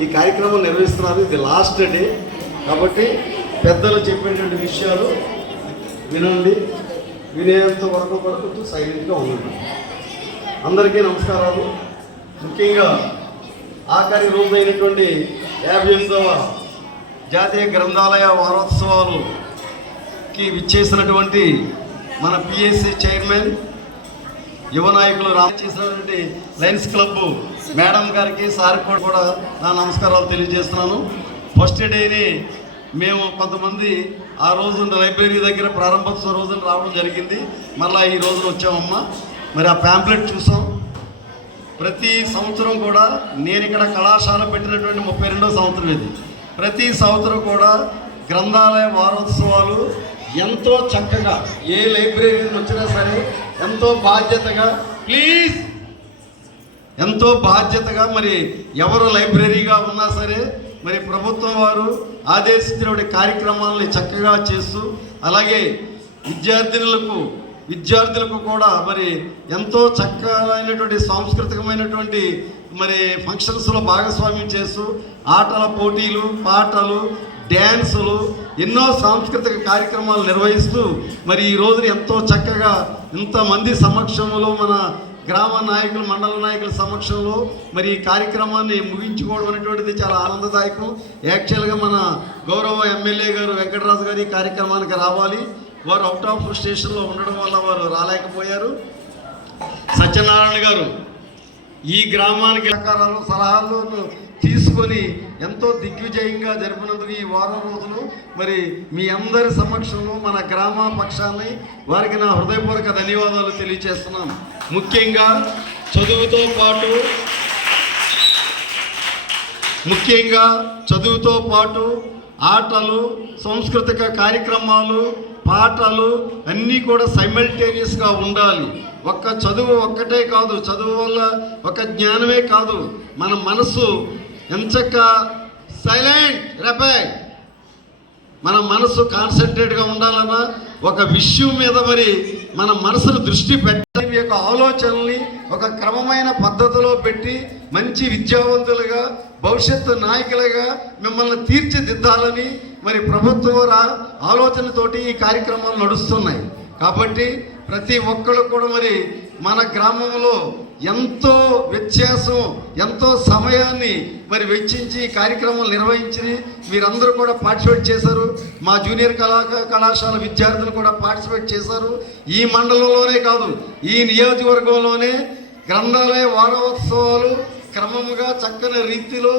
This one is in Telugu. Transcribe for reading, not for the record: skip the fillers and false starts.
ఈ కార్యక్రమం నిర్వహిస్తున్నారు. ఇది లాస్ట్ డే కాబట్టి పెద్దలు చెప్పేటువంటి విషయాలు వినండి, వినేంత వరకు పడుకుంటూ సైలెంట్గా ఉండండి. అందరికీ నమస్కారాలు. ముఖ్యంగా ఆఖరి రోజు అయినటువంటి 58వ జాతీయ గ్రంథాలయ వారోత్సవాలుకి విచ్చేసినటువంటి మన పిఎస్సి చైర్మన్ యువ నాయకులు చేసినటువంటి లయన్స్ క్లబ్ మేడం గారికి సార్కి కూడా నా నమస్కారాలు తెలియజేస్తున్నాను. ఫస్ట్ డేని మేము కొంతమంది ఆ రోజు లైబ్రరీ దగ్గర ప్రారంభోత్సవ రోజున రావడం జరిగింది. మళ్ళీ ఈ రోజున వచ్చామమ్మా. మరి ఆ ప్యాంప్లెట్ చూసాం. ప్రతి సంవత్సరం కూడా నేను ఇక్కడ కళాశాల పెట్టినటువంటి 32వ సంవత్సరం ఇది. ప్రతి సంవత్సరం కూడా గ్రంథాలయ వారోత్సవాలు ఎంతో చక్కగా ఏ లైబ్రరీ వచ్చినా సరే ఎంతో బాధ్యతగా ఎంతో బాధ్యతగా మరి ఎవరు లైబ్రరీగా ఉన్నా సరే మరి ప్రభుత్వం వారు ఆదేశించినటువంటి కార్యక్రమాలని చక్కగా చేస్తూ అలాగే విద్యార్థులకు కూడా మరి ఎంతో చక్కమైనటువంటి సాంస్కృతికమైనటువంటి మరి ఫంక్షన్స్లో భాగస్వామ్యం చేస్తూ ఆటల పోటీలు, పాటలు, డ్యాన్సులు, ఎన్నో సాంస్కృతిక కార్యక్రమాలు నిర్వహిస్తూ మరి ఈ రోజున ఎంతో చక్కగా ఇంతమంది సమక్షంలో మన గ్రామ నాయకులు, మండల నాయకుల సమక్షంలో మరి ఈ కార్యక్రమాన్ని ముగించుకోవడం అనేటువంటిది చాలా ఆనందదాయకం. యాక్చువల్గా మన గౌరవ ఎమ్మెల్యే గారు వెంకటరాజు గారు ఈ కార్యక్రమానికి రావాలి. వారు అవుట్ ఆఫ్ స్టేషన్లో ఉండడం వల్ల వారు రాలేకపోయారు. సత్యనారాయణ గారు ఈ గ్రామానికి సలహాలు తీసుకొని ఎంతో దిగ్విజయంగా జరిపినందుకు ఈ వారం రోజులు మరి మీ అందరి సమక్షంలో మన గ్రామ పక్షాన్ని వారికి నా హృదయపూర్వక ధన్యవాదాలు తెలియజేస్తున్నాను. ముఖ్యంగా చదువుతో పాటు ఆటలు, సాంస్కృతిక కార్యక్రమాలు, పాటలు అన్నీ కూడా సైమల్టేనియస్గా ఉండాలి. ఒక్క చదువు ఒక్కటే కాదు, చదువు వల్ల ఒక జ్ఞానమే కాదు, మన మనసు ఎంచక్క మన మనసు కాన్సన్ట్రేట్గా ఉండాలన్నా ఒక విషయం మీద మరి మన మనసును దృష్టి పెట్టాలి. మీ యొక్క ఆలోచనల్ని ఒక క్రమమైన పద్ధతిలో పెట్టి మంచి విద్యావంతులుగా, భవిష్యత్తు నాయకులుగా మిమ్మల్ని తీర్చిదిద్దాలని మరి ప్రభుత్వ ఆలోచనతోటి ఈ కార్యక్రమాలు నడుస్తున్నాయి. కాబట్టి ప్రతి ఒక్కరు కూడా మరి మన గ్రామంలో ఎంతో వ్యత్యాసం, ఎంతో సమయాన్ని మరి వెచ్చించి ఈ కార్యక్రమాలు నిర్వహించి మీరందరూ కూడా పార్టిసిపేట్ చేశారు. మా జూనియర్ కళాశాల విద్యార్థులు కూడా పార్టిసిపేట్ చేశారు. ఈ మండలంలోనే కాదు, ఈ నియోజకవర్గంలోనే గ్రంథాలయ వారోత్సవాలు క్రమంగా చక్కని రీతిలో